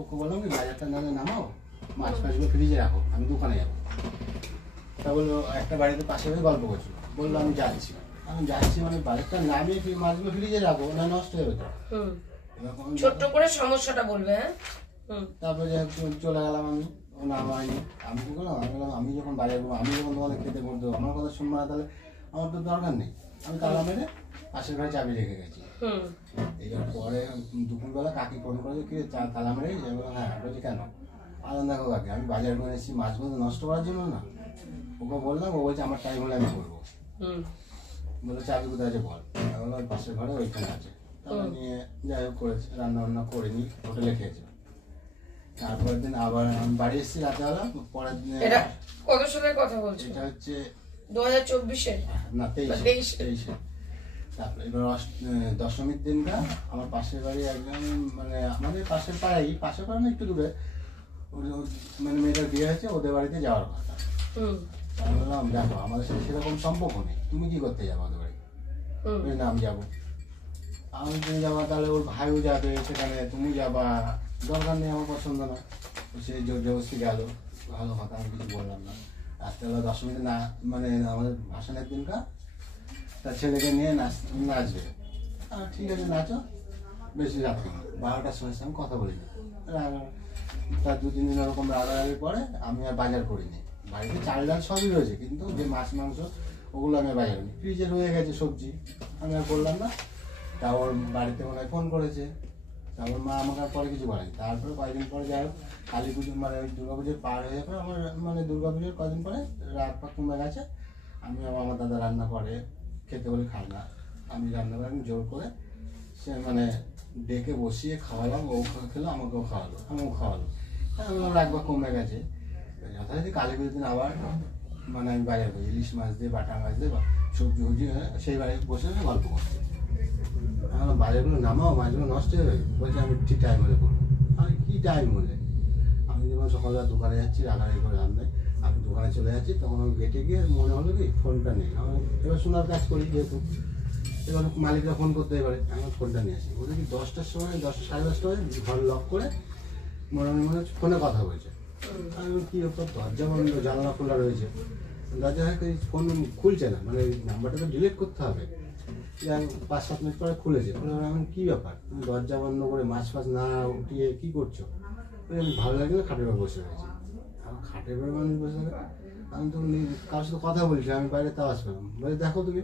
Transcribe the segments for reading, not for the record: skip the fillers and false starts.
ওকে বললাম কি বাজারটা না নামাও, মাছ ফাছগুলো ফ্রিজে রাখো, আমি দোকানে যাবো। তা বললো একটা বাড়িতে পাশে হয়ে গল্প করছিল, বললো আমি যাচ্ছি মানে বাজারটা নামিয়ে মাছগুলো ফ্রিজে রাখো, না নষ্ট হয়ে যেত। ছোট্ট করে সমস্যাটা বলবে। হ্যাঁ, তারপরে চলে গেলাম আমি, ও নামাইনি। আমি কি করলাম, আমি বললাম আমি যখন বাজার করবো, আমি যখন তোমাদের খেতে করতে দেবো, আমার কথা শুনবো না, তাহলে আমার তো দরকার নেই। আমি তালা মেরে পাশের ঘরে চাবি রেখে গেছি। এইবার পরে দুপুরবেলা কাকি ফোন করেছে, কি তালা মেরে গেছে? বললাম হ্যাঁ। বলছি কেন? আলাদা দেখো কাকি, আমি বাজার করে এসেছি মাছগুলো নষ্ট করার জন্য না। ওকে বললাম, ও বলছে আমার টাইম হলে আমি করবো। বললো চাবি কোথায় আছে বল। বললাম পাশের ঘরে ওইখানে আছে। তাহলে নিয়ে যাই হোক করেছে, রান্না বান্না করে নিই, হোটেলে খেয়েছে। তারপরের দিন আবার আমি বাড়ি এসেছি রাতেবেলা। পরের দিন কত সালের কথা বলছি? এটা হচ্ছে 2024-এর না 23-এ। তারপরে এবার দশমীর দিনটা আমার পাশের বাড়ি একজন, মানে আমাদের পাশের পাড়াই, পাশের পাড়া না একটু দূরে, মানে মেয়েটার বিয়ে হয়েছে, ওদের বাড়িতে যাওয়ার কথা। আমি বললাম দেখো আমাদের সাথে সেরকম সম্পর্ক নেই, তুমি কি করতে যাবো ওদের বাড়ি? না আমি যাবো। আমি তুমি যাবা, তাহলে ওর ভাইও যাবে সেখানে, তুমি যাবা, দরকার নেই, আমার পছন্দ না। সে জোর জবরদস্তি গেল, ভালো কথা, আমি কিছু বললাম না। রাত্রেবেলা দশমীতে না, মানে আমাদের ভাসানের দিনটা তার ছেলেকে নিয়ে নাচবে। ঠিক আছে নাচো, বেশি রাত্রি 12টার সময় আমি কথা বলিনি। তার 2-3 দিন ওরকম রাগারাগি পরে আমি আর বাজার করিনি। বাড়িতে চাল ডাল সবই রয়েছে, কিন্তু যে মাছ মাংস ওগুলো আমি বাজার করিনি। ফ্রিজে রয়ে গেছে সবজি, আমি আর বললাম না। তা ওর বাড়িতে মনে হয় ফোন করেছে, তারপর মা আমাকে আর পরে কিছু বলেনি। তারপরে কয়েকদিন পরে যাই হোক কালী পুজো, মানে ওই দুর্গা পুজোর পার হয়ে যাওয়ার পর আমার, মানে দুর্গা পুজোর কয়েকদিন পরে রাত পাক কমে গেছে। আমি আমার দাদা রান্না করে, খেতে বলে খাই না, আমি রান্না করে আমি জোর করে সে মানে ডেকে বসিয়ে খাওয়ালাম। ও খেলো, আমাকেও খাওয়ালো, আমিও খাওয়ালো। আমি বললাম একবার কমে গেছে। যথারীতি কালী পুজোর দিন আবার মানে আমি বাজার করি, ইলিশ মাছ দিয়ে, বাটা মাছ দিয়ে, সবজি ফবজি, সেই বাড়ি বসে গল্প করছি। বাজারগুলো নামাও, মাছগুলো নষ্ট হয়ে যাবে। বলছে আমি ঠিক টাইম হলে করবো। আমি কি টাইম হলে? আমি যখন সকালবেলা দোকানে যাচ্ছি, রাগারাগি করে লাভ নেই, আমি দোকানে চলে যাচ্ছি, তখন আমি গেটে গিয়ে মনে হলো কি ফোনটা নেই। আমি এবার শোনার কাজ করি যেহেতু, এবার মালিকরা ফোন করতে পারে, আমি ফোনটা নিয়ে আসি। ওদের কি 10টার সময়, 10টা সাড়ে 10টা হয়, ঘর লক করে মনে হচ্ছে ফোনে কথা বলছে। আমি কি ব্যাপার, দরজা বন্ধ, জানলা খোলা রয়েছে, দরজা ফোন খুলছে না, মানে নাম্বারটা তো ডিলিট করতে হবে। 5-7 মিনিট পরে খুলেছে। আমি কি ব্যাপার, তুমি দরজা বন্ধ করে মাছ ফাছ না উঠিয়ে কি করছো? আমি ভালো লাগে না, খাটের উপর বসে রয়েছি। আমার খাটের উপর মানুষ বসে থাকে, আমি তো কারোর সাথে কথা বলছি, আমি বাইরে তাওয়াজ পেলাম, বলে দেখো তুমি।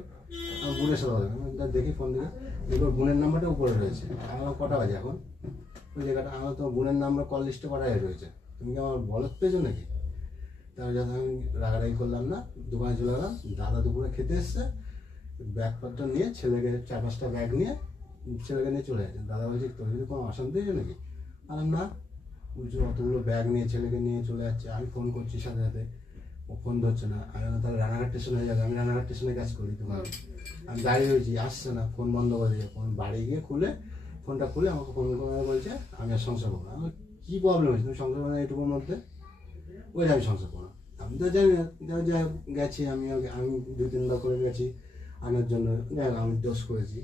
আমার বোনের সাথে কথা, আমি দেখি ফোন দিকে, দেখো বোনের নাম্বারটা উপরে রয়েছে। আমার কটা বাজে এখন, ওই জায়গাটা আমার তো বোনের নাম্বার কল লিস্টে করাই রয়েছে। তুমি কি আমার বলত পেয়েছো নাকি? তারপর যখন আমি রাগারাগি করলাম না, দোকানে চলে গেলাম। দাদা দুপুরে খেতে এসছে, ব্যাগপত্র নিয়ে, ছেলেকে 4-5টা ব্যাগ নিয়ে ছেলেকে নিয়ে চলে যাচ্ছে। দাদা বলছে তোর যদি কোনো অশান্তি হয়েছে নাকি? বললাম না। বলছি অতগুলো ব্যাগ নিয়ে ছেলেকে নিয়ে চলে যাচ্ছে, আমি ফোন করছি সাথে সাথে, ও ফোন ধরছে না। আমি তাহলে রানাঘাট স্টেশনে হয়ে যাবে, আমি রানাঘাট স্টেশনে কাজ করি, তোমার আমি দাঁড়িয়ে রয়েছি, আসছে না, ফোন বন্ধ করে দিয়ে ফোন বাড়ি গিয়ে ফোনটা খুলে আমাকে ফোন করে বলছে আমি আর সংসার করবো না। আমার কী প্রবলেম হয়েছে, তুমি সংসার করো না এইটুকুর মধ্যে? ওই আমি সংসার করো, আমি তো জানি না। যাই হোক গেছি, আমি 2-3 বার করে গেছি আনার জন্য, আমি দোষ করেছি।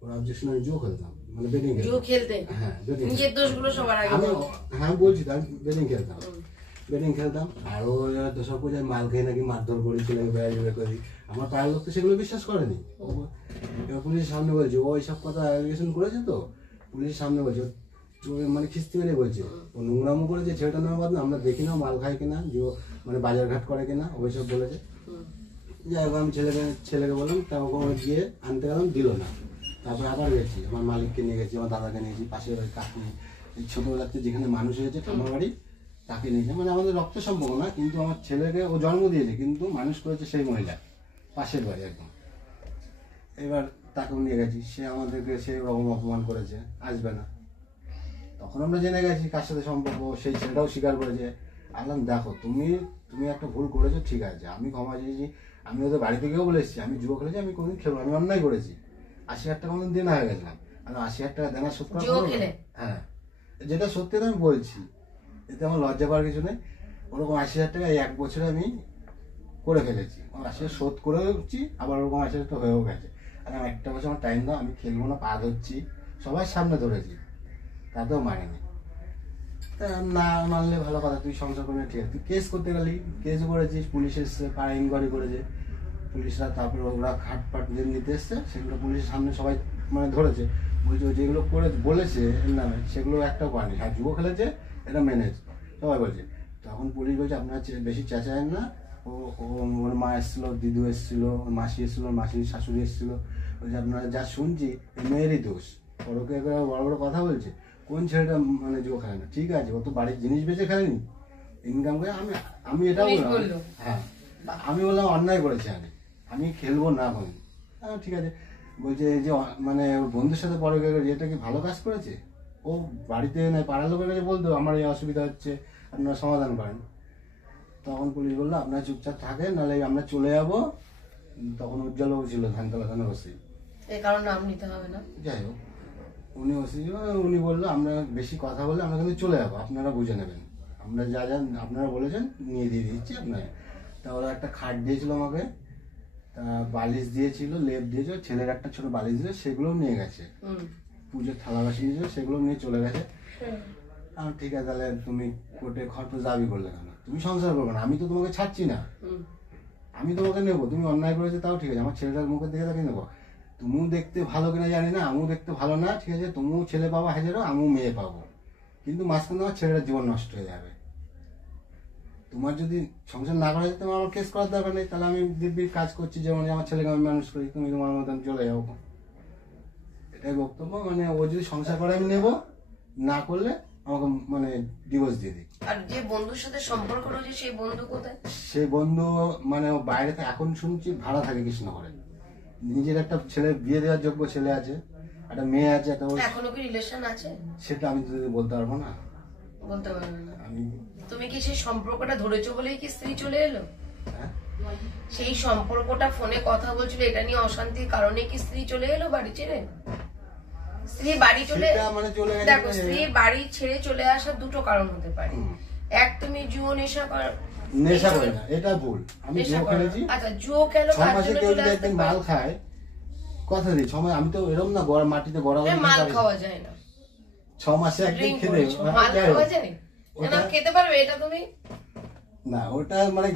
ওর অবজেকশন আমি জো খেলতাম, মানে বেডিং খেলতাম। হ্যাঁ নিজের দোষগুলো সবার আগে হ্যাঁ বলছি তো, আমি বেডিং খেলতাম। আর ও দোষর পূজায় মাল খেয়ে নাকি মারধর করি, ছেলেকে বেড়ে করি। আমার পাড়ার লোক তো সেগুলো বিশ্বাস করেনি। এবার পুলিশের সামনে বলছে ও এইসব কথা অ্যালিগেশন করেছে, তো পুলিশের সামনে বলছে, মানে খিস্তি মেরে বলছে ও নোংরামো করেছে, ছেলেটার নামে বাদ না, আমরা দেখি না মাল খায় কিনা, যে মানে বাজারঘাট করে কিনা, ওইসব বলেছে। যাই হোক আমি ছেলেকে বললাম, তারপর গিয়ে আনতে গেলাম, দিল না। তারপরে আবার গেছি, আমার মালিককে নিয়ে গেছি, আমার দাদাকে নিয়েছি, পাশের ওই কাকি, ছোটোবেলাতে যেখানে মানুষ হয়েছে আমার বাড়ি, তাকে নিয়েছে। মানে আমাদের রক্ত সম্পর্ক না, কিন্তু আমার ছেলেকে ও জন্ম দিয়েছে, কিন্তু মানুষ করেছে সেই মহিলা, পাশের বাড়ি একদম। এবার তাকেও নিয়ে গেছি, সে আমাদেরকে সেই রকম অপমান করেছে, আসবে না। তখন আমরা জেনে গেছি কার সাথে সম্পর্ক, সেই ছেলেটাও স্বীকার করেছে। আনলাম দেখো তুমি একটা ভুল করেছো, ঠিক আছে, আমি ক্ষমা চেয়েছি। আমি ওদের বাড়ি থেকেও বলে এসেছি আমি জুয়ো খেলেছি, আমি কোনোদিন খেলবো, আমি অন্যায় করেছি। 80,000 টাকা কোনোদিন দেনা হয়ে গেছিলাম, আর 80,000 টাকা দেনা শোধ করা। হ্যাঁ যেটা সত্যি আমি বলছি, এতে আমার লজ্জা পাওয়ার কিছু নেই। ওরকম 80,000 টাকা এই 1 বছরে আমি করে ফেলেছি, 80,000 শোধ করেও হচ্ছি, আবার ওরকম 80,000 টাকা হয়েও গেছে। আর আমি 1টা বছর আমার টাইম দাও, আমি খেলবো না, পা ধরছি, সবার সামনে ধরেছি, তাতেও মানেনি। তা না মানলে ভালো কথা, তুই সংসার করবি না, ঠিক আছে, তুই কেস করতে গেলি, কেস করেছিস, পুলিশ এসছে, পাড়া ইনকোয়ারি করেছে পুলিশরা, তারপরে ওরা খাট পাট যে নিতে এসছে সেগুলো পুলিশের সামনে সবাই মানে ধরেছে, বলছে ও যেগুলো করে বলেছে এর নামে সেগুলো একটাও করেনি, হ্যাঁ যুব খেলেছে এটা মেনেছে সবাই বলছে। তখন পুলিশ বলছে আপনারা বেশি চেঁচায়েন না, ও ওর মা এসেছিলো, দিদু এসেছিলো, ওর মাসি এসেছিলো, ওর মাসির শাশুড়ি এসেছিলো, বলছে আপনারা যা শুনছি মেয়েরই দোষ, ওরকে একবার বড় বড় কথা বলছে, কোন ছেলেটা মানে জুয়ো খেলে না, ঠিক আছে ও তো বাড়ির জিনিস বেচে খেলেনি, ইনকাম করে, আমি এটাও বললাম, হ্যাঁ আমি বললাম অন্যায় করেছে, আমি খেলবো না কোনো, ঠিক আছে, বলছে এই যে মানে ওর বন্ধুর সাথে পরে গেলে এটা কি ভালো কাজ করেছে, ও বাড়িতে নয় পাড়ার লোকের কাছে বলতো আমার এই অসুবিধা হচ্ছে আপনারা সমাধান করেন। তখন পুলিশ বললো আপনারা চুপচাপ থাকেন নাহলে আমরা চলে যাবো, তখন উজ্জ্বলও ছিল ধানতলা থানা ওসি, এই কারণ নাম নিতে হবে না, যাই হোক উনি ওসি, উনি বললো আমরা বেশি কথা বললে আমরা কিন্তু চলে যাবো, আপনারা বুঝে নেবেন, আমরা যা যা আপনারা বলেছেন নিয়ে দিয়ে দিচ্ছি আপনারা। তা ওরা একটা খাট দিয়েছিল আমাকে, তা বালিশ দিয়েছিল, লেপ দিয়েছিল, ছেলের একটা ছোট বালিশ দিয়ে সেগুলোও নিয়ে গেছে, পুজোর থালা বাসি নিয়েছিল সেগুলো নিয়ে চলে গেছে। ঠিক আছে তাহলে তুমি কোর্টে খরচ দাবি করলে কেন, তুমি সংসার করবে না, আমি তো তোমাকে ছাড়ছি না, আমি তোমাকে নেবো, তুমি অন্যায় করেছো তাও ঠিক আছে, আমার ছেলেটার মুখের দিকে তাকে নেবো, তুমিও দেখতে ভালো কিনা জানি না, আমিও দেখতে ভালো না, ঠিক আছে, তুমিও ছেলে পাবো হাজারো, আমিও মেয়ে পাবো, কিন্তু মাঝখানে আমার ছেলেটার জীবন নষ্ট হয়ে যাবে, তোমার যদি সংসার না করা যেত আমার কেস করার দরকার নেই, তাহলে আমি দিব্যির কাজ করছি যেমন আমার ছেলেকে আমি মানুষ করি, তুমি তোমার মতন চলে যাবো, এটাই বক্তব্য, মানে ও যদি সংসার করে আমি নেবো, না করলে আমাকে মানে ডিভোর্স দিয়ে দিই। আর যে বন্ধুর সাথে সম্পর্ক রয়েছে সেই বন্ধু কোথায়? সেই বন্ধু মানে ও বাইরে থেকে এখন শুনছি ভাড়া থাকে কৃষ্ণনগরে, নিজের একটা ছেলে বিয়ে দেওয়ার যোগ্য ছেলে আছে, একটা মেয়ে আছে, একটা এখনো কি রিলেশন আছে সেটা আমি তো বলতে পারবো না, বলতে পারবে না। আমি তুমি কি সেই সম্পর্কটা ধরেছো বলেই কি স্ত্রী চলে এলো? হ্যাঁ? সেই সম্পর্কটা ফোনে কথা বলছিল এটা নিয়ে অশান্তির কারণে কি স্ত্রী চলে এলো বাড়ি ছেড়ে? স্ত্রী বাড়ি চলে মানে চলে গেছে, দেখো স্ত্রী বাড়ি ছেড়ে চলে আসার দুটো কারণ হতে পারে, এক তুমি জুয়ো নেশা নেশা করে না, এটা ভুল, আমি জুয়ো খেলেছি, আচ্ছা জুয়ো খেলো 6 মাসে কেউ যদি একদিন মাল খায়, কথা দিই 6 মাস, আমি তো এরকম না গড় মাটিতে গড়া মাল খাওয়া যায় না, 6 মাসে একদিন খেলে মাল খাওয়া যায় না, খেতে পারবে এটা তুমি না, ওটা মানে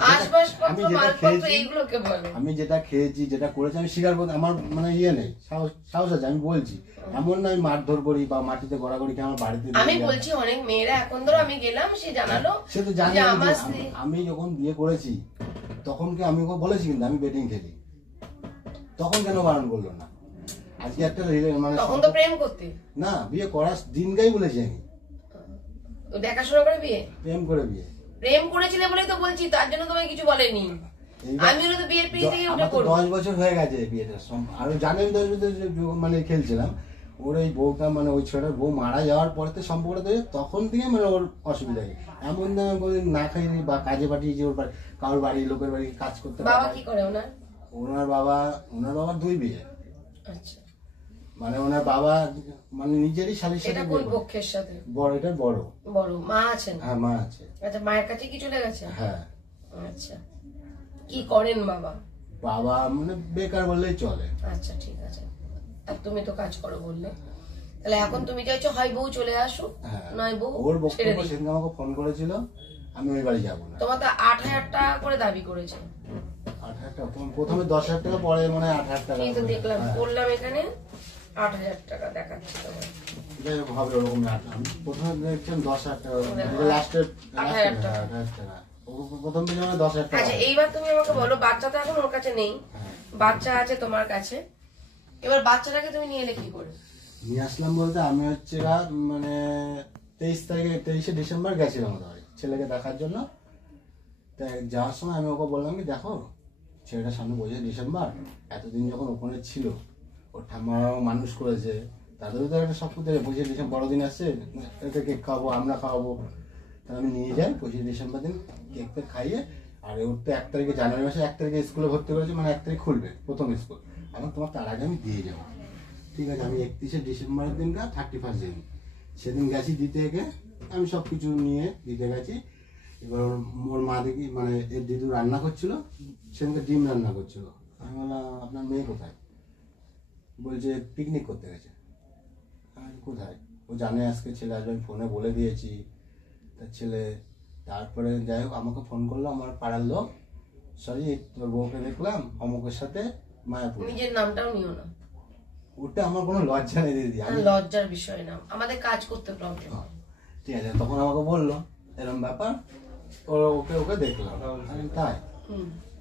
আমি যেটা খেয়েছি যেটা করেছি আমি স্বীকার করতে আমার মানে ইয়ে নেই, সাহস আছে, আমি বলছি, এমন না আমি মারধর করি বা মাটিতে গড়াগড়ি খেয়ে আমার বাড়িতে, আমি বলছি অনেক মেয়েরা এখন ধরো আমি গেলাম সে জানালো, সে তো জানে, আমি যখন বিয়ে করেছি তখন কি আমি ওকে বলেছি কিন্তু আমি বেটিং খেলি, তখন কেন বারণ করলো না, আজকে একটা মানে তখন তো প্রেম করতে না, বিয়ে করার দিনটাই বলেছি আমি, দেখাশোনা করে বিয়ে, প্রেম করে বিয়ে, প্রেম করেছিলে বলেই তো বলছি, তার জন্য তোমায় কিছু বলেনি, আমি তো বিয়ের পিড়ি থেকে উঠে পড়ব, 10 বছর হয়ে গেছে বিয়েটা, আর জানেন 10 বছর মানে খেলছিলাম, ওর এই বউটা মানে ওই ছেলেটার বউ মারা যাওয়ার পরে তো সম্পর্কটা তৈরি, তখন থেকে মানে ওর অসুবিধা হয়, এমন না না খাই বা কাজে পাঠিয়েছি ওর কারোর বাড়ি লোকের বাড়ি কাজ করতে, বাবা কি করে ওনার বাবা 2 বিয়ে, আচ্ছা মানে ওনার বাবা মানে নিজেরই শালীর সাথে, কোন পক্ষের সাথে? বড়, এটা বড় মা আছেন? হ্যাঁ মা আছে। আচ্ছা মায়ের কাছে কি চলে গেছে? হ্যাঁ। আচ্ছা কি করেন বাবা? বাবা মানে বেকার বললেই চলে। আচ্ছা ঠিক আছে, আর তুমি তো কাজ করো বললে, তাহলে এখন তুমি চাইছো হয় বউ চলে আসুক, নয় বউ ওর বক্তব্য সেদিন আমাকে ফোন করেছিল, আমি ওই বাড়ি যাবো না। তোমার তো 8,000 টাকা করে দাবি করেছে। 8,000 টাকা প্রথমে 10,000 টাকা, পরে মানে 8,000 টাকা। এই তো দেখলাম বললাম এখানে 8,000 টাকা দেখাচ্ছে তোমার। যাই হোক হবে ওরকম না, আমি প্রথমে দেখছিলাম 10,000 টাকা, লাস্টে 8,000 টাকা। প্রথম দিকে মানে 10,000 টাকা। আচ্ছা এইবার তুমি আমাকে বলো, বাচ্চা তো এখন ওর কাছে নেই, বাচ্চা আছে তোমার কাছে, এবার বাচ্চাটাকে তুমি নিয়ে এলে কি করে? নিয়ে আসলাম বলতে আমি হচ্ছে মানে 23 ডিসেম্বর গেছিলাম আমাদের বাড়ি ছেলেকে দেখার জন্য। তাই যাওয়ার সময় আমি ওকে বললাম কি দেখো ছেলেটার সামনে বসে ডিসেম্বর, এতদিন যখন ওখানে ছিল ওর ঠাম্মারাও মানুষ করেছে, তাদেরও তো একটা সব করতে বসে ডিসেম্বর বড়দিন আসছে, এতে কেক খাওয়াবো, আমরা খাওয়াবো, তাহলে আমি নিয়ে যাই 25 ডিসেম্বর দিন কেক ফেক খাইয়ে। আর ওর তো 1 তারিখে জানুয়ারি মাসে 1 তারিখে স্কুলে ভর্তি করেছে, মানে 1 তারিখ খুলবে প্রথম স্কুল, এখন তোমার তার আগে আমি দিয়ে যাবো। ঠিক আছে, আমি 31 ডিসেম্বরের দিনটা 31 দিন সেদিন গেছি দিতে গিয়ে, আমি সব কিছু নিয়ে দিতে গেছি। এবার ওর মা দেখি মানে এর দিদু রান্না করছিল, সেদিনকে ডিম রান্না করছিল। আমি বললাম আপনার মেয়ে কোথায়? বলছে পিকনিক করতে গেছে। আমি কোথায়? ও জানে আজকে ছেলে আসবে, আমি ফোনে বলে দিয়েছি, তার ছেলে। তারপরে যাই হোক আমাকে ফোন করলো আমার পাড়ার লোক, সরি তোর বউকে দেখলাম অমুকের সাথে মায়াপুর। নিজের নামটাও নিও না, ওটা আমার কোনো লজ্জা নেই দিদি। লজ্জার বিষয় না, আমাদের কাজ করতে প্রবলেম। ঠিক আছে, তখন আমাকে বললো এরকম ব্যাপার, ওকে ওকে দেখলাম। তাই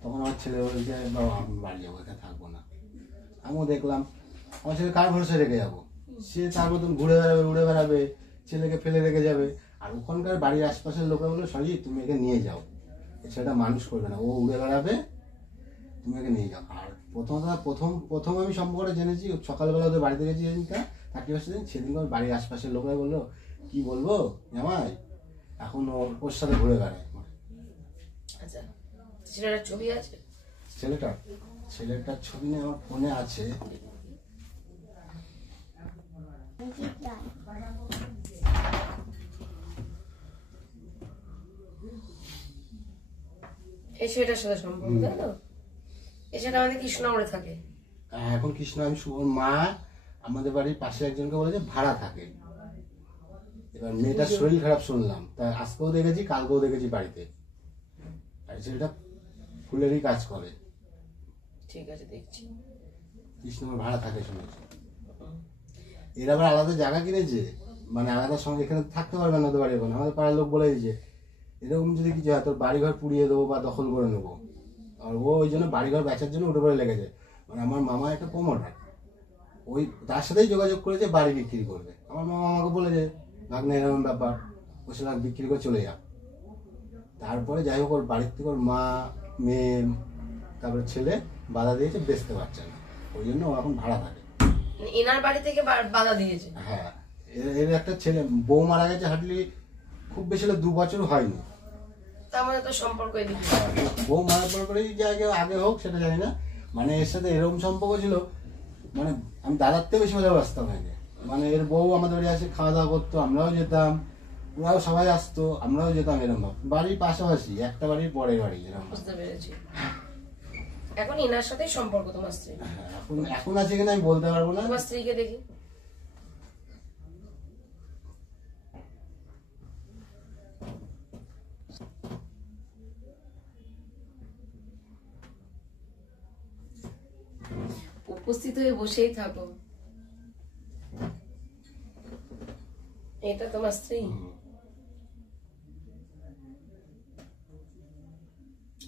তখন আমার ছেলে বলছে বাবা আমি বাড়ি যাবো, এখানে থাকবো না। আমিও দেখলাম আমার ছেলে কার ভরসা রেখে যাবো, সে তার মতন ঘুরে বেড়াবে উড়ে বেড়াবে, ছেলেকে ফেলে রেখে যাবে। আর ওখানকার বাড়ির আশপাশের লোকেরা বললো সরি তুমি একে নিয়ে যাও, ছেলেটা মানুষ করবে না, ও উড়ে বেড়াবে, তুমি একে নিয়ে যাও। আর প্রথম আমি সম্পর্কটা জেনেছি সকালবেলা ওদের বাড়িতে গেছি যেদিনটা 31 দিন, সেদিন আমার বাড়ির আশপাশের লোকেরা বললো কি বলবো জামাই এখন ওর সাথে ঘুরে বেড়ায়। আচ্ছা, ছেলেটার ছবি আছে? ছেলেটার ছবি নিয়ে আমার ফোনে আছে। এই ছেলেটার সাথে সম্পর্ক, তাই তো? এই ছেলেটা আমাদের কৃষ্ণনগরে থাকে। এখন কৃষ্ণ, আমি ওর মা আমাদের বাড়ির পাশে একজনকে বলেছে ভাড়া থাকে। এবার মেয়েটার শরীর খারাপ শুনলাম, তাই আজকেও দেখেছি কালকেও দেখেছি বাড়িতে। আর ছেলেটা ফুলেরই কাজ করে। ঠিক আছে, দেখছি। কৃষ্ণনগর ভাড়া থাকে শুনেছি। এরা আবার আলাদা জায়গা কিনেছে, মানে আলাদা সঙ্গে এখানে থাকতে পারবে না ওদের বাড়ি। এখন আমাদের পাড়ার লোক বলে দিয়েছে এরকম যদি কিছু হয় তোর বাড়িঘর পুড়িয়ে দেবো বা দখল করে নেবো। আর ও ওই জন্য বাড়িঘর বেচার জন্য উঠে পড়ে লেগেছে। মানে আমার মামা একটা প্রমোটার, ওই তার সাথেই যোগাযোগ করেছে বাড়ি বিক্রি করবে। আমার মামা আমাকে বলেছে ভাগ্নে এরকম ব্যাপার, ও সেটা বিক্রি করে চলে যা। তারপরে যাই হোক ওর বাড়ির থেকে ওর মা মেয়ে তারপরে ছেলে বাধা দিয়েছে, বেচতে পারছে না, ওই জন্য ও এখন ভাড়া থাকে। এনার বাড়ি থেকে বাধা দিয়েছে? হ্যাঁ, এর একটা ছেলে, বউ মারা গেছে হার্ডলি খুব বেশি হলে 2 বছর হয়নি। তার মানে তো সম্পর্ক এদিকে। বউ মারার পর করেই আগে হোক সেটা জানি না, মানে এর সাথে এরকম সম্পর্ক ছিল, মানে আমি দাদার থেকে বেশি মজা বাঁচতাম আগে। মানে এর বউ আমাদের বাড়ি আসে খাওয়া দাওয়া করতো, আমরাও যেতাম, ওরাও সবাই আসতো, আমরাও যেতাম। এরকম বাড়ির পাশাপাশি, একটা বাড়ির পরের বাড়ি এরকম। বুঝতে পেরেছি। এখন এনার সাথেই সম্পর্ক তোমার স্ত্রী? এখন আছে কিনা আমি বলতে পারবো না। তোমার স্ত্রীকে দেখি। উপস্থিত হয়ে বসেই থাকো। এটা তোমার স্ত্রী?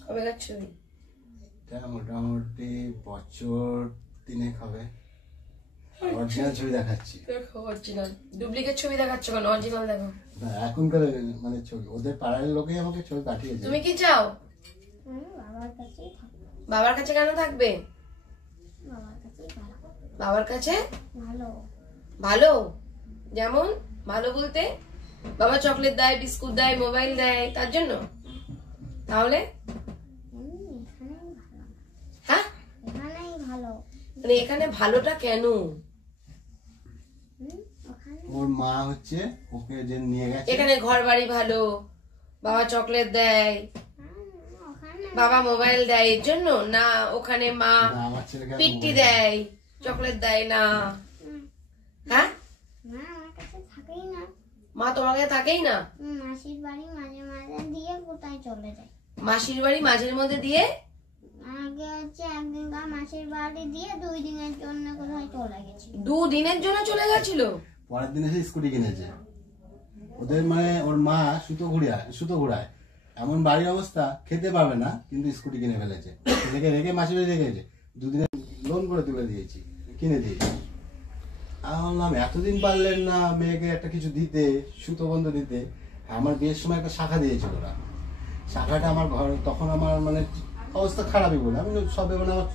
কবেকার ছবি? মোটামুটি বছর 3 হবে। অরিজিনাল ছবি দেখাচ্ছি। দেখো অরিজিনাল, ডুপ্লিকেট ছবি দেখাচ্ছ কেন? অরিজিনাল দেখো। না এখনকার মানে ছবি, ওদের পাড়ার লোকেই আমাকে ছবি পাঠিয়েছে। তুমি কি চাও? বাবার কাছেই থাকবে। বাবার কাছে কেন থাকবে? বাবার কাছেই ভালো। বাবার কাছে ভালো? ভালো যেমন? ভালো বলতে বাবা চকলেট দেয়, বিস্কুট দেয়, মোবাইল দেয়, তার জন্য? তাহলে এখানেই ভালো। হ্যাঁ, এখানেই ভালো। মানে এখানে ভালোটা কেন? ওখানে ওর মা হচ্ছে ওকে যে নিয়ে গেছে। এখানে ঘর বাড়ি ভালো, বাবা চকলেট দেয়, ওখানে বাবা মোবাইল দেয়, এর জন্য না? ওখানে মা না, আমার ছেলেকে পিট্টি দেয়, চকলেট দেয় না? হ্যাঁ, মা আমার কাছে থাকেই না। মা তোমার কাছে থাকেই না? মাসির বাড়ি মাঝে মাঝে দিয়ে কোথায় চলে যায়। মাসির বাড়ি মাঝের মধ্যে দিয়ে? আগে হচ্ছে একদিনকার মাসির বাড়ি দিয়ে 2 দিনের জন্য কোথায় চলে গেছে। 2 দিনের জন্য চলে গেছিল? পরের দিন এসে স্কুটি কিনেছে। ওদের মানে ওর মা সুতো ঘুরায়, এমন বাড়ির অবস্থা, খেতে পাবে না কিন্তু স্কুটি কিনে ফেলেছে। রেখে রেখে মাসির বাড়ি রেখেছে, 2 দিনের লোন করে তুলে দিয়েছি, কিনে দিয়েছি। আমি বললাম এতদিন পারলেন না মেয়েকে একটা কিছু দিতে, সুতো বন্ধ দিতে। আমার বিয়ের সময় একটা শাখা দিয়েছিল ওরা। শাখাটা আমার ঘর, তখন আমার মানে অবস্থা খারাপই বলে, আমি সবে মানে আমার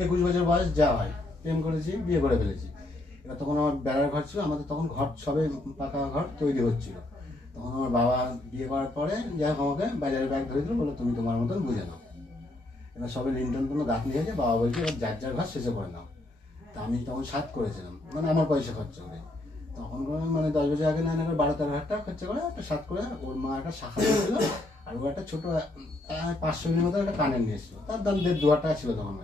21 বছর বয়স, যা হয় প্রেম করেছি, বিয়ে করে ফেলেছি। এবার তখন আমার বেড়ার ঘর ছিল, আমাদের তখন ঘর সবে পাকা ঘর তৈরি হচ্ছিল। তখন আমার বাবা বিয়ে করার পরে যাই হোক আমাকে বাজারে ব্যাগ ধরে দিল, বললো তুমি তোমার মতন বুঝে নাও। এবার সবে লিন্টন কোনো গাছ নিয়ে গেছে, বাবা বলছে এবার যার যার ঘর শেষে করে নাও। তা আমি তখন 7 করেছিলাম, মানে আমার পয়সা খরচা করে। তখন মানে 10 বছর আগে না 12-13 হাজার টাকা খরচা করে একটা 7 করে ওর মা একটা শাখা দিয়েছিল। আর ও একটা ছোট 500 মিলির মতো একটা কানের নিয়ে এসেছিল, তার দাম 1.5-2 টাকা ছিল তখন।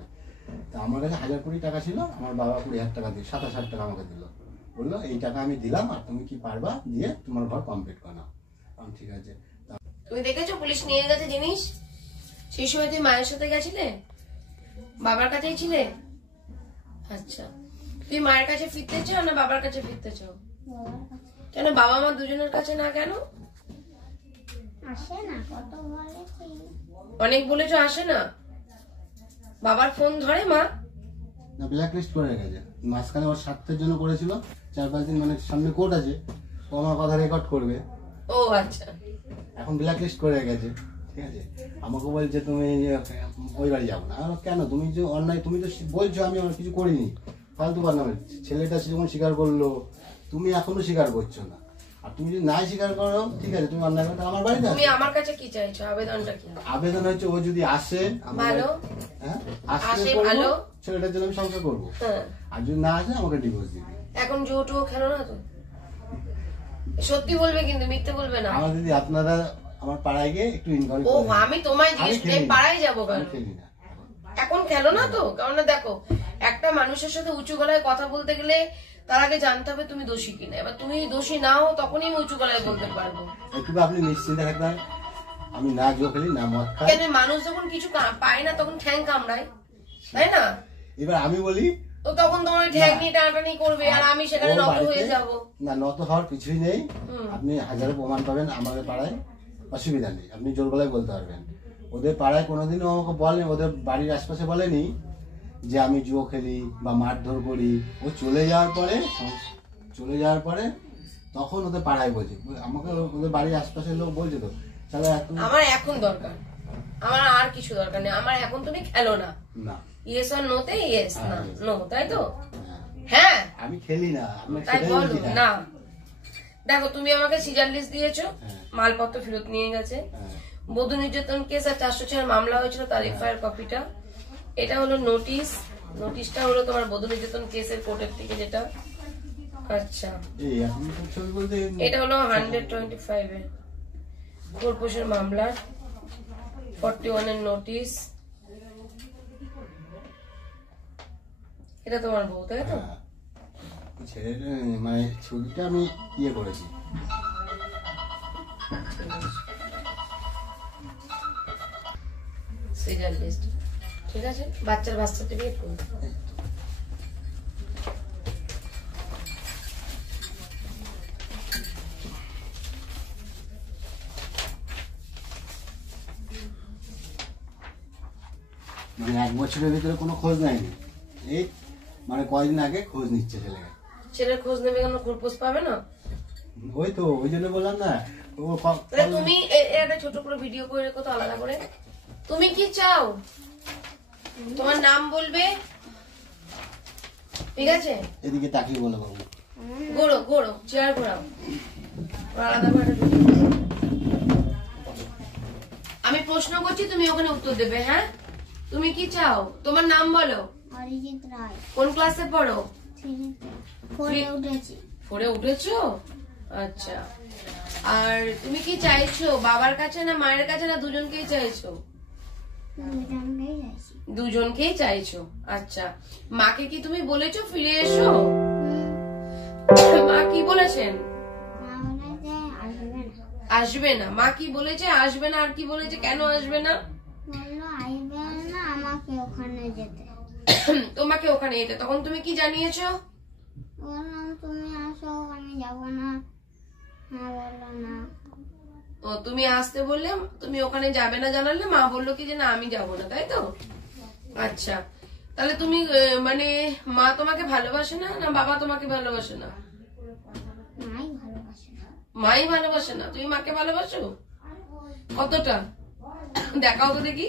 তা আমার কাছে 1020 টাকা ছিল, আমার বাবা 20,000 টাকা দিয়ে 27,000 টাকা আমাকে দিল। বললো এই টাকা আমি দিলাম, আর তুমি কি পারবা দিয়ে তোমার ঘর কমপ্লিট করা। ঠিক আছে। তুমি দেখেছো পুলিশ নিয়ে গেছে জিনিস? সেই সময় তুমি মায়ের সাথে গেছিলে, বাবার কাছেই ছিলে? আচ্ছা, তুমি মায়ের কাছে ফিরতে চাও না বাবার কাছে ফিরতে চাও? বাবার কাছে কেন বাবা মা দুজনের কাছে না কেন? আসে না, কত বলেছি। অনেক বলেছো আসে না। বাবার ফোন ধরে মা? না, ব্ল্যাক লিস্ট করে রেখেছে। মাঝখানে ওর স্বার্থের জন্য করেছিল 4-5 দিন, মানে সামনে কোর্ট আছে, ও আমার কথা রেকর্ড করবে। ও আচ্ছা, এখন ব্ল্যাক লিস্ট করে রেখেছে, ঠিক আছে। আমাকে বলছে তুমি ওই বাড়ি যাবো না। আর কেন, তুমি যে অন্যায়, তুমি তো বলছো আমি আমার কিছু করিনি, ফালতু কথা। ছেলেটা যখন স্বীকার করলো, তুমি এখনো স্বীকার করছো না। আর তুমি যদি নাই স্বীকার করো, ঠিক আছে, তুমি অন্যায় করতে আমার বাড়িতে তুমি আমার কাছে কি চাইছো? আবেদনটা কি? আবেদন হচ্ছে ও যদি আসে, ভালো, হ্যাঁ আসে আসলে ভালো, ছেলেটার জন্য আমি সংসার করবো। হ্যাঁ। আর যদি না আসে আমাকে ডিভোর্স দিবি। এখন জুটুও খেলো না তো? সত্যি বলবে কিন্তু, মিথ্যে বলবে না। আমার দিদি, আপনারা আমার পাড়ায় গিয়ে একটু ইনকোয়ারি ও আমি তোমায় জিজ্ঞেস করি পাড়ায় যাবো কেন? খেলি না। এখন খেলো না তো, কারণ দেখো একটা মানুষের সাথে উঁচু গলায় কথা বলতে গেলে তার আগে জানতে হবে তুমি দোষী কিনা। এবার তুমি দোষী না হও তখনই আমি উঁচু গলায় বলতে পারবো। একটু আপনি নিশ্চিন্তে থাকবেন, আমি না জো খেলি না মদ খাই। কেন মানুষ যখন কিছু পায় না তখন ঠ্যাং কামড়ায়, তাই না? এবার আমি বলি, তো তখন তোমার ঠ্যাং নিয়ে টানাটানি করবে আর আমি সেখানে নত হয়ে যাব। না, নত হওয়ার কিছুই নেই। আপনি হাজারো প্রমাণ পাবেন আমাদের পাড়ায়, অসুবিধা নেই, আপনি জোর গলায় বলতে পারবেন। ওদের পাড়ায় কোনোদিনও আমাকে বলেনি, ওদের বাড়ির আশপাশে বলেনি যে আমি জুয়ো খেলি বা মারধর করি। ও চলে যাওয়ার পরে তখন ওদের পাড়ায় বলছে, আমাকে ওদের বাড়ির আশপাশের লোক বলছে তো, তাহলে আমার এখন দরকার, আমার আর কিছু দরকার নেই। আমার এখন তুমি খেলো না, না ইয়েস আর নোতে ইয়েস না নো, তাই তো? হ্যাঁ, আমি খেলি না, তাই বলো না। দেখো তুমি আমাকে সিজার লিস্ট দিয়েছো, মালপত্র ফেরত নিয়ে গেছে, বধূ নির্যাতন কেস আর 406 মামলা হয়েছিল তার এফআইআর কপিটা, এটা হলো নোটিশ। নোটিশটা হলো তোমার বধূ নির্যাতন কেসের কোর্টের থেকে যেটা। আচ্ছা, এটা হলো 125 এর খোরপোশের মামলার 41 এর নোটিশ। এটা তোমার বউ, তাই তো? ছেলের মানে ছবিটা আমি ইয়ে করেছি। সিজার লিস্ট, ঠিক আছে। বাচ্চার বার্থ সার্টিফিকেট কোন? মানে 1 বছরের ভিতরে কোনো খোঁজ নেয়নি, এই মানে কয়দিন আগে খোঁজ নিচ্ছে ছেলেকে। ছেলের খোঁজ নেবে কেন? খোরপোশ পাবে না? ওই তো, ওই জন্য বললাম না। তুমি একটা ছোট করে ভিডিও করে রেখো তো আলাদা করে। তুমি কি চাও? তোমার নাম বলবে, ঠিক আছে? এদিকে তাকিয়ে বলো বাবু। ঘোরো ঘোরো, চেয়ার ঘোরাও, আলাদা করে ভিডিও। আমি প্রশ্ন করছি, তুমি ওখানে উত্তর দেবে। হ্যাঁ, তুমি কি চাও? তোমার নাম বলো। অরিজিৎ রায়। কোন ক্লাসে পড়ো? 4 উঠেছি। 4 উঠেছো? আচ্ছা, আর তুমি কি চাইছো? বাবার কাছে না মায়ের কাছে না দুজনকেই চাইছো? দুজনকেই চাইছি। দুজনকেই চাইছো। আচ্ছা, মাকে কি তুমি বলেছো ফিরে এসো? মা কি বলেছেন? মা বলেছে আসবে না। আসবে না। মা কি বলেছে? আসবে না। আর কি বলেছে? কেন আসবে না? বললো আসবে না, আমাকে ওখানে যেতে। তোমাকে ওখানে যেতে। তখন তুমি কি জানিয়েছো? বললাম তুমি আসো, আমি যাবো না। মা বললো না। ও, তুমি আসতে বললে, তুমি ওখানে যাবে না জানালে, মা বললো কি যে না আমি যাবো না, তাই তো? আচ্ছা, তাহলে তুমি মানে মা তোমাকে ভালোবাসে না, না বাবা তোমাকে ভালোবাসে না? মাই ভালোবাসে না। মাই ভালোবাসে না। তুমি মাকে ভালোবাসো কতটা? দেখাও তো দেখি।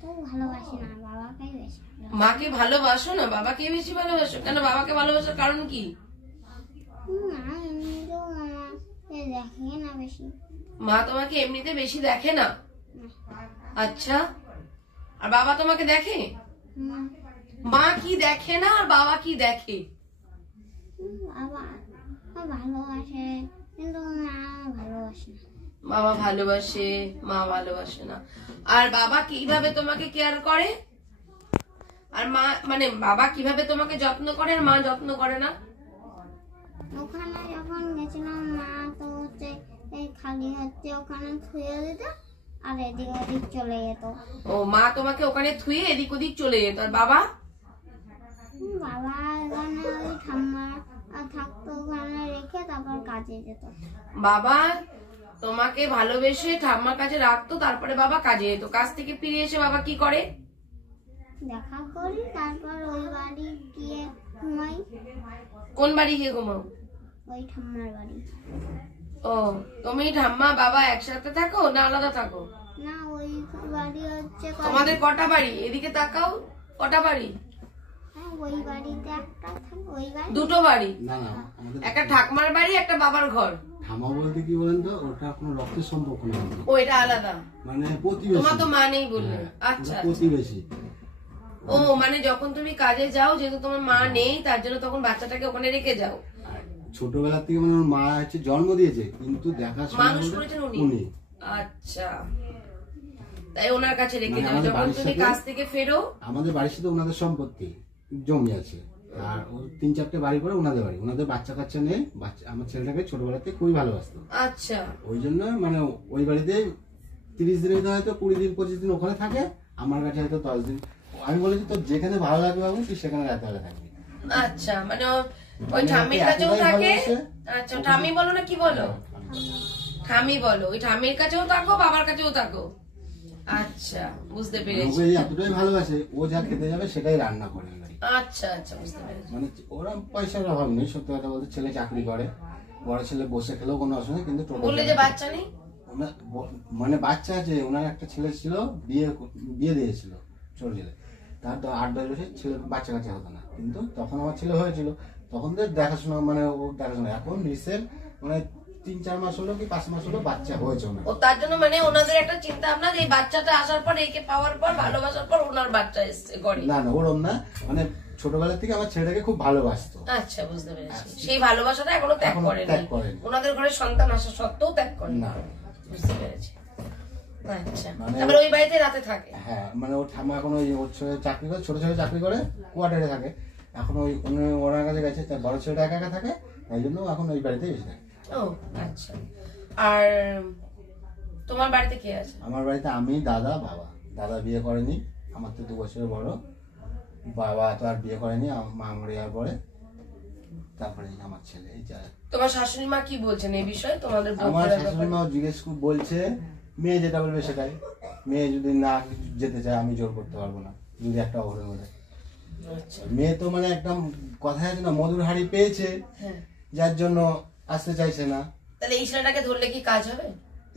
তো ভালোবাসি না, বাবাকেই বেশি। মাকে ভালোবাসো না, বাবাকে বেশি ভালোবাসো? কেন, বাবাকে ভালোবাসার কারণ কি? না, এমনিতেও আমাকে দেখে না বেশি। মা তোমাকে এমনিতে বেশি দেখে না? আচ্ছা, আর বাবা তোমাকে দেখে? মা কি দেখে না আর বাবা কি দেখে? বাবা ভালোবাসে কিন্তু মা ভালোবাসে না। বাবা ভালোবাসে, মা ভালোবাসে না। আর বাবা কিভাবে তোমাকে কেয়ার করে? আর মা মানে বাবা কিভাবে তোমাকে যত্ন করে আর মা যত্ন করে না? ওখানে যখন গেছিলাম, মা তো হচ্ছে এই খালি হচ্ছে ওখানে থুয়ে দিত আর এদিক ওদিক চলে যেত। ও মা তোমাকে ওখানে থুয়ে এদিক ওদিক চলে যেত, আর বাবা? বাবা এখানে ওই ঠাম্মা থাকতো, ওখানে রেখে তারপর কাজে যেত। বাবা তোমাকে ভালোবেসে ঠাম্মার কাছে রাখতো, তারপরে বাবা কাজে যেত। কাজ থেকে ফিরে এসে বাবা কি করে? দেখা করি, তারপর ওই বাড়ি গিয়ে ঘুমাই। কোন বাড়ি গিয়ে ঘুমাও? ওই ঠাম্মার বাড়ি। ও তুমি ঠাম্মা বাবা একসাথে থাকো না আলাদা থাকো? না, ওই বাড়ি হচ্ছে তোমাদের কটা বাড়ি? এদিকে তাকাও, কটা বাড়ি? হ্যাঁ, ওই বাড়িতে একটা থাকে, ওই বাড়ি দুটো বাড়ি, না না, আমাদের একটা ঠাকমার বাড়ি একটা বাবার ঘর। ঠামা বলতে কি বলেন তো, ওটা কোনো রক্তের সম্পর্ক না, ও এটা আলাদা, মানে প্রতিবেশী। তোমার তো মা নেই বললে। হ্যাঁ, আচ্ছা ওটা প্রতিবেশী। ও মানে যখন তুমি কাজে যাও, যেহেতু তোমার মা নেই তার জন্য তখন বাচ্চাটাকে ওখানে রেখে যাও। আর ছোটবেলা থেকে মানে ওর মা হচ্ছে জন্ম দিয়েছে, কিন্তু দেখাশোনা মানুষ করেছেন উনি। আচ্ছা, তাই ওনার কাছে রেখে মানে যাও। আমাদের যখন বাড়ির তুমি সাথে- কাজ থেকে ফেরো, আমাদের বাড়ির সাথে ওনাদের সম্পত্তি জমি আছে, আর ওর 3-4টে বাড়ি পরে ওনাদের বাড়ি। ওনাদের বাচ্চা কাচ্চা নেই, আমার ছেলেটাকে ছোটবেলাতে খুবই ভালোবাসতো। আচ্ছা ওই জন্য মানে ওই বাড়িতে 30 দিনের হয়তো 20 দিন 25 দিন ওখানে থাকে, আমার কাছে হয়তো 10 দিন। আমি বলেছি তোর যেখানে ভালো লাগবে বাবু তুই সেখানে রাতে বেলা থাকবি। আচ্ছা, মানে ওই ঠাম্মির কাছেও থাকে। আচ্ছা, ঠাম্মি বলো না কি বলো? ঠাম্মি বলো। ওই ঠাম্মির কাছেও থাকো, বাবার কাছেও থাকো। আচ্ছা, বুঝতে পেরেছি। ওকে এতটাই ভালোবাসে, ও যা খেতে যাবে সেটাই রান্না করে ওই বাড়ি। আচ্ছা আচ্ছা, বুঝতে পেরেছি। মানে ওরা পয়সার অভাব নেই, সত্যি কথা বলতে। ছেলে চাকরি করে, বড় ছেলে বসে খেলেও কোনো অসুবিধা নেই, কিন্তু টোটো বললে যে বাচ্চা নেই? মানে বাচ্চা আছে, ওনার একটা ছেলে ছিল, বিয়ে দিয়েছিল ছোট ছেলে, তার তো 8-10 বছর ছেলে, বাচ্চা কাচ্চা হতো না, কিন্তু তখন আমার ছেলে হয়েছিল, তখন তো দেখাশোনা, মানে ও দেখাশোনা। এখন রিসেন্ট মানে 3-4 মাস হলো কি 5 মাস হলো বাচ্চা হয়েছে ওনার। ও তার জন্য মানে ওনাদের একটা চিন্তা ভাবনা যে এই বাচ্চাটা আসার পর, একে পাওয়ার পর, ভালোবাসার পর ওনার বাচ্চা এসছে ঘরে। না না, ওরম না, মানে ছোটবেলা থেকে আমার ছেলেটাকে খুব ভালোবাসতো। আচ্ছা, বুঝতে পেরেছি। সেই ভালোবাসাটা এখনো ত্যাগ এখনো করেনি। ত্যাগ করেনি। ওনাদের ঘরে সন্তান আসা সত্ত্বেও ত্যাগ করেন না। বুঝতে পেরেছি। আচ্ছা, মানে- তারপরে ওই বাড়িতে রাতে থাকে? হ্যাঁ, মানে ওর ঠাম্মা এখন ওই ওর ছেলে চাকরি করে, ছোট ছেলে চাকরি করে, কোয়ার্টারে থাকে। এখন ওই ওনার কাছে গেছে, তার বড় ছেলেটা একা একা থাকে, তাই জন্য এখন ওই বাড়িতেই বেশি থাকে। ও আচ্ছা। আর তোমার বাড়িতে কে আছে? আমার বাড়িতে আমি, দাদা, বাবা। দাদা বিয়ে করেনি, আমার তো 2 বছরের বড়। বাবা তো আর বিয়ে করেনি, মা মরে যাওয়ার পরে তারপরে আমার ছেলে। এই যা। তোমার শাশুড়ি মা কি বলছেন এই বিষয়ে? তোমাদের আমার শাশুড়ি মা জিজ্ঞেস বলছে, মেয়ে যেটা বলবে সেটাই। মেয়ে যদি না যেতে চায় আমি জোর করতে পারবো না, যদি একটা অঘটন ঘটে। আচ্ছা, মেয়ে তো মানে একদম কথায় আছে না, মধুর হাড়ি পেয়েছে, হ্যাঁ। যার জন্য আসতে চাইছে না। তাহলে এই ছেলেটাকে ধরলে কি কাজ হবে?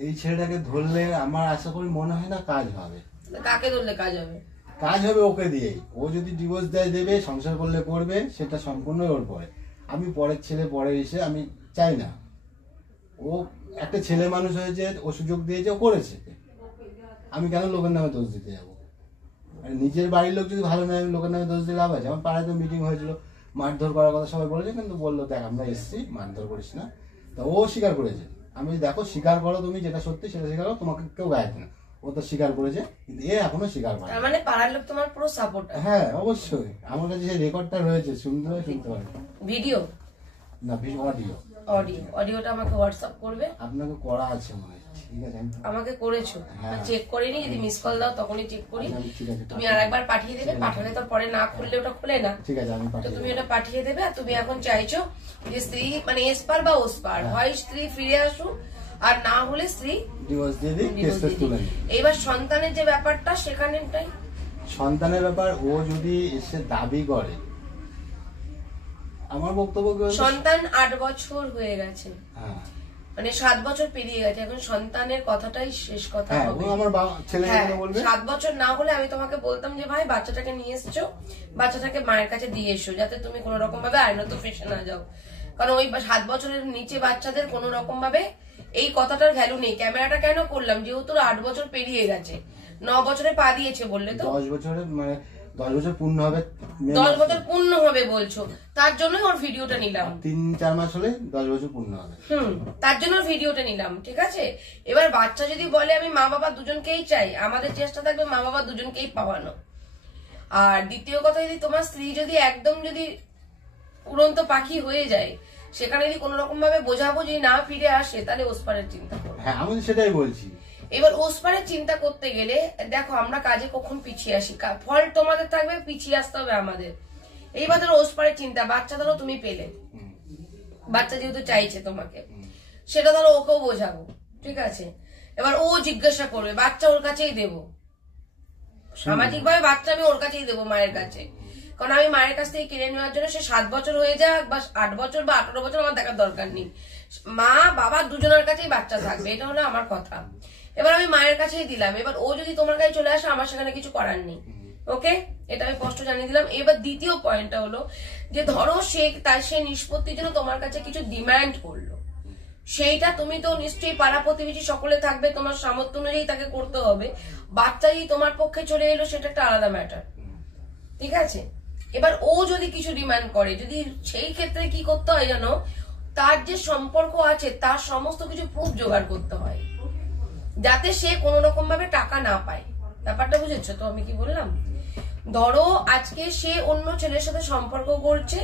এই ছেলেটাকে ধরলে আমার আশা করি মনে হয় না কাজ হবে। কাকে ধরলে কাজ হবে? কাজ হবে ওকে দিয়েই। ও যদি ডিভোর্স দেবে, সংসার করলে করবে, সেটা সম্পূর্ণ ওর পরে। আমি পরের ছেলে পরে এসে আমি চাই না। ও একটা ছেলে মানুষ হয়েছে, ও সুযোগ দিয়েছে, ও করেছে। আমি কেন লোকের নামে দোষ দিতে যাবো? আর নিজের বাড়ির লোক যদি ভালো নয়, আমি লোকের নামে দোষ দিয়ে লাভ আছে? আমার পাড়ায় তো মিটিং হয়েছিল, মারধর করার কথা সবাই বলেছে, কিন্তু বললো দেখ আমরা এসছি, মারধর করিস না। তা ও স্বীকার করেছে। আমি দেখো, স্বীকার করো, তুমি যেটা সত্যি সেটা স্বীকার করো, তোমাকে কেউ গায়ে না। ও তো স্বীকার করেছে, কিন্তু এ এখনো স্বীকার করে। তার মানে পাড়ার লোক তোমার পুরো সাপোর্ট? হ্যাঁ অবশ্যই, আমার কাছে সেই রেকর্ডটা রয়েছে, শুনতে পারে। ভিডিও না, অডিও। অডিওটা আমাকে হোয়াটসঅ্যাপ করবে। আপনাকে করা আছে মনে হয়, ঠিক আছে? আমাকে করেছো, হ্যাঁ। চেক করিনি, যদি মিস কল দাও তখনই চেক করি। ঠিক আছে, তুমি আর একবার পাঠিয়ে দেবে, পাঠালে তো পরে না খুললে ওটা খুলে না। ঠিক আছে, আমি তো পাঠিয়ে তুমি দেবো। ওটা পাঠিয়ে দেবে। আর তুমি এখন চাইছো যে স্ত্রী মানে এসপার বা ওসপার, হয় স্ত্রী ফিরে আসুক, আর না হলে স্ত্রী ডিভোর্স দিয়ে দিই, divorce কেস দিয়ে তুলে দিই। নিই। এইবার সন্তানের যে ব্যাপারটা, সেখানেটাই সন্তানের ব্যাপার, ও যদি এসে দাবি করে, আমার বক্তব্য কি হলো? সন্তান 8 বছর হয়ে গেছে, হ্যাঁ মানে 7 বছর পেরিয়ে গেছে, এখন সন্তানের কথাটাই শেষ কথা হ্যাঁ, হবে। ও আমার ছেলে হ্যাঁ, বলবে। 7 বছর না হলে আমি তোমাকে বলতাম যে ভাই বাচ্চাটাকে নিয়ে এসছো, বাচ্চাটাকে মায়ের কাছে দিয়ে এসো, যাতে তুমি কোনো রকম ভাবে আইনত ফেসে না যাও। কারণ ওই 7 বছরের নিচে বাচ্চাদের কোনো রকম ভাবে এই কথাটার ভ্যালু নেই। ক্যামেরাটা কেন করলাম, যেহেতু 8 বছর পেরিয়ে গেছে, 9 বছরে পা দিয়েছে বললে তো, 10 বছরে মানে 10 বছর পূর্ণ হবে। 10 বছর পূর্ণ হবে বলছো, তার জন্যই ওর ভিডিওটা নিলাম। 3-4 মাস হলে 10 বছর পূর্ণ হবে। তার জন্য ভিডিওটা নিলাম, ঠিক আছে? এবার বাচ্চা যদি বলে আমি মা বাবা দুজনকেই চাই, আমাদের চেষ্টা থাকবে মা বাবা দুজনকেই পাওয়ানো। আর দ্বিতীয় কথা, যদি তোমার স্ত্রী যদি একদম যদি উড়ন্ত পাখি হয়ে যায়, সেখানে যদি কোনো রকম ভাবে বোঝাবুঝি না ফিরে আসে তাহলে ওসপারের চিন্তা করো। হ্যাঁ আমি সেটাই বলছি। এবার ওসপারের চিন্তা করতে গেলে দেখো আমরা কাজে কখন পিছিয়ে আসি, ফল তোমাদের থাকবে, পিছিয়ে আসতে হবে আমাদের। এইবার ধরো ওসপারের চিন্তা, বাচ্চা ধরো তুমি পেলে, বাচ্চা যেহেতু চাইছে তোমাকে, সেটা ধরো ওকেও বোঝাবো, ঠিক আছে। এবার ও জিজ্ঞাসা করবে, বাচ্চা ওর কাছেই দেবো, সামাজিক ভাবে বাচ্চা আমি ওর কাছেই দেবো, মায়ের কাছে। কারণ আমি মায়ের কাছ থেকে কিনে নেওয়ার জন্য সে 7 বছর হয়ে যাক বা 8 বছর বা 18 বছর আমার দেখার দরকার নেই, মা বাবা দুজনের কাছেই বাচ্চা থাকবে, এটা হলো আমার কথা। এবার আমি মায়ের কাছেই দিলাম, এবার ও যদি তোমার কাছে চলে আসে আমার সেখানে কিছু করার নেই, ওকে, এটা আমি স্পষ্ট জানিয়ে দিলাম। এবার দ্বিতীয় পয়েন্টটা হলো যে ধরো সে নিষ্পত্তির জন্য তোমার কাছে কিছু ডিমান্ড করলো, সেইটা তুমি তো নিশ্চয়ই পাড়া প্রতিবেশী সকলে থাকবে, তোমার সামর্থ্য অনুযায়ী তাকে করতে হবে। বাচ্চা যদি তোমার পক্ষে চলে এলো সেটা একটা আলাদা ম্যাটার, ঠিক আছে। এবার ও যদি কিছু ডিমান্ড করে, যদি সেই ক্ষেত্রে কি করতে হয় জানো, তার যে সম্পর্ক আছে তার সমস্ত কিছু প্রুফ জোগাড় করতে হয়, যাতে সে কোন রকম ভাবে টাকা না পায়। ব্যাপারটা বুঝেছো তো আমি কি বললাম? ধরো আজকে সে অন্য ছেলের সাথে সম্পর্ক করছে,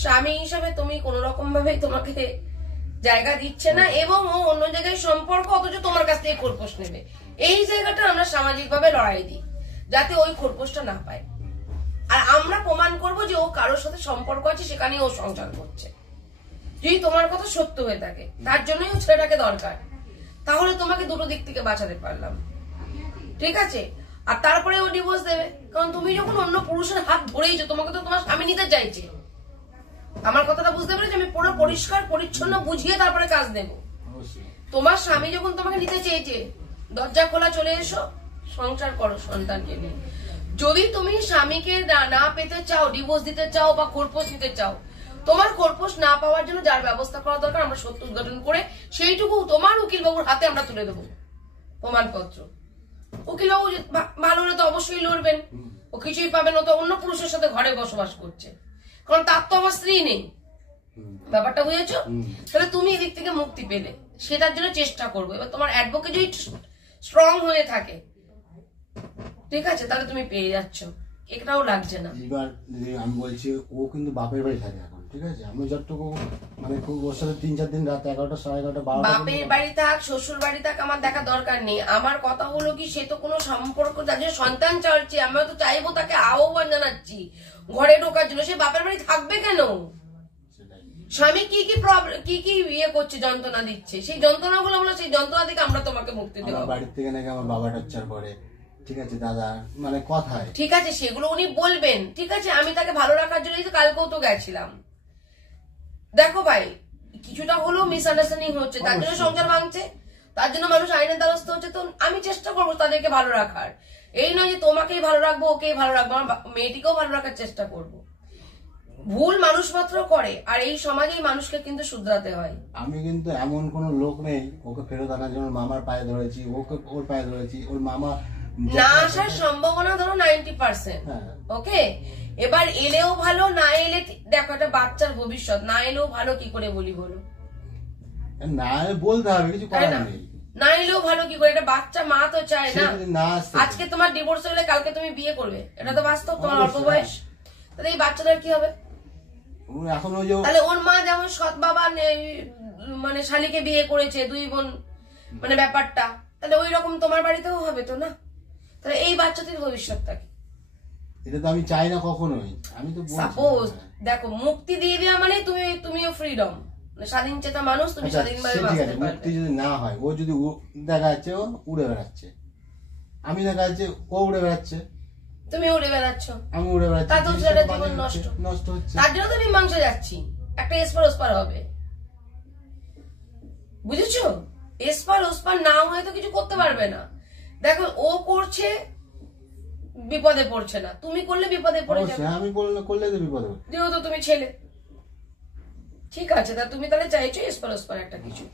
স্বামী হিসাবে তুমি কোন রকম ভাবে তোমাকে জায়গা দিচ্ছে না, এবং ও অন্য জায়গায় সম্পর্ক, অথচ তোমার কাছ থেকে খোরপোশ নেবে। এই জায়গাটা আমরা সামাজিক ভাবে লড়াই দিই, যাতে ওই খোরপোশটা না পায়। আর আমরা প্রমাণ করব যে ও কারোর সাথে সম্পর্ক আছে, সেখানে ও সংসার করছে, যদি তোমার কথা সত্য হয়ে থাকে। তার জন্যই ও ছেলেটাকে দরকার, তাহলে তোমাকে দুটো দিক থেকে বাঁচাতে পারলাম, ঠিক আছে। আর তারপরে ও ডিভোর্স দেবে, কারণ তুমি যখন অন্য পুরুষের হাত ধরেইছো, তোমাকে তো তোমার স্বামী নিতে চাইছে। আমার কথাটা বুঝতে পেরেছো? আমি পুরো পরিষ্কার পরিচ্ছন্ন বুঝিয়ে তারপরে কাজ দেব। তোমার স্বামী যখন তোমাকে নিতে চেয়েছে, দরজা খোলা, চলে এসো, সংসার করো সন্তানকে নিয়ে। যদি তুমি স্বামীকে না পেতে চাও, ডিভোর্স দিতে চাও বা খোরপোশ দিতে চাও, তোমার খোরপোশ না পাওয়ার জন্য যার ব্যবস্থা করা দরকার আমরা সত্য উদ্ঘাটন করে সেইটুকু তোমার উকিল বাবুর হাতে আমরা তুলে দেবো প্রমাণপত্র। উকিল বাবু ভালো হলে তো অবশ্যই লড়বেন, ও কিছুই পাবেন, ও তো অন্য পুরুষের সাথে ঘরে বসবাস করছে, কারণ তার তো আমার স্ত্রী নেই। ব্যাপারটা বুঝেছো? তাহলে তুমি এদিক থেকে মুক্তি পেলে, সেটার জন্য চেষ্টা করবো। এবার তোমার অ্যাডভোকেট যদি স্ট্রং হয়ে থাকে, ঠিক আছে, তাহলে তুমি পেয়ে যাচ্ছ, একটাও লাগছে না। এবার আমি বলছি, ও কিন্তু বাপের বাড়ি থাকে এখন, ঠিক আছে। আমি যতটুকু মানে ওর সাথে 3-4 দিন রাত 11টা, 11:30, 12টা, বাপের বাড়ি থাক, শ্বশুর বাড়ি থাক, আমার দেখা দরকার নেই। আমার কথা হলো কি, সে তো কোনো সম্পর্ক, যাদের সন্তান চাইছে, আমরা তো চাইবো, তাকে আহ্বান জানাচ্ছি ঘরে ঢোকার জন্য। সে বাপের বাড়ি থাকবে কেন? স্বামী কি কি প্রবলেম, কি কি ইয়ে করছে, যন্ত্রণা দিচ্ছে, সেই যন্ত্রণাগুলো আমরা, সেই যন্ত্রণা থেকে আমরা তোমাকে মুক্তি দেবো। বাড়ির থেকে নাকি আমার বাবা টর্চার করে, ঠিক আছে দাদা, মানে কথায়, ঠিক আছে, সেগুলো উনি বলবেন, ঠিক আছে। আমি তাকে ভালো রাখার জন্যই তো কালকেও তো গেছিলাম। দেখো ভাই, কিছুটা হলেও মিসআন্ডারস্ট্যান্ডিং হচ্ছে, তার জন্য সংসার ভাঙছে, তার জন্য মানুষ আইনের দ্বারস্থ হচ্ছে। তো আমি চেষ্টা করবো তাদেরকে ভালো রাখার, এই নয় যে তোমাকেই ভালো রাখবো, ওকেই ভালো রাখবো, আমার মেয়েটিকেও ভালো রাখার চেষ্টা করবো। ভুল মানুষ মাত্র করে, আর এই সমাজেই মানুষকে কিন্তু শুধরাতে হয়। আমি কিন্তু এমন কোন লোক নেই ওকে ফেরত আনার জন্য মামার পায়ে ধরেছি, ওকে ওর পায়ে ধরেছি, ওর মামা না আসার সম্ভাবনা ধরো 90%, ওকে। এবার এলেও ভালো, না এলে দেখো, একটা বাচ্চার ভবিষ্যৎ, না এলেও ভালো, কি করে বলি বলো? না বলতে হবে, কিছু করার নেই। না এলেও ভালো কি করে, একটা বাচ্চা মা তো চায় না। আসতে আজকে তোমার ডিভোর্স হলে কালকে তুমি বিয়ে করবে, এটা তো বাস্তব, তোমার অল্প বয়স। তাহলে এই বাচ্চাটার কি হবে? এখন ওই যে তাহলে ওর মা যেমন সৎ বাবা মানে শালীকে বিয়ে করেছে, 2 বোন, মানে ব্যাপারটা, তাহলে ওই রকম তোমার বাড়িতেও হবে তো না? তাহলে এই বাচ্চাটির ভবিষ্যৎটা কি? এটা তো আমি চাই না কখনোই। আমি তো সাপোজ দেখো, মুক্তি দিয়ে দেওয়া মানে তুমিও ফ্রিডম, স্বাধীন চেতা মানুষ, তুমি স্বাধীনভাবে বাঁচতে পারবে। মুক্তি যদি না হয়, ও যদি দেখা যাচ্ছে ও উড়ে বেড়াচ্ছে, আমি দেখা যাচ্ছে ও উড়ে বেড়াচ্ছে, তুমি উড়ে বেড়াচ্ছ, আমি উড়ে বেড়াচ্ছি, তার তো ছেলেটার জীবন নষ্ট হচ্ছে। তার জন্য তো মীমাংসা যাচ্ছি, একটা এসপার ওসপার হবে, বুঝেছো? এসপার ওসপার না হয়ে তো কিছু করতে পারবে না। দেখো, ও করছে, বিপদে পড়ছে না, তুমি করলে বিপদে পড়ে যাবে। আমি করলে তো বিপদে পড়বে, যেহেতু তুমি ছেলে, ঠিক আছে, তা তুমি তাহলে চাইছো এসপার ওসপার একটা কিছু।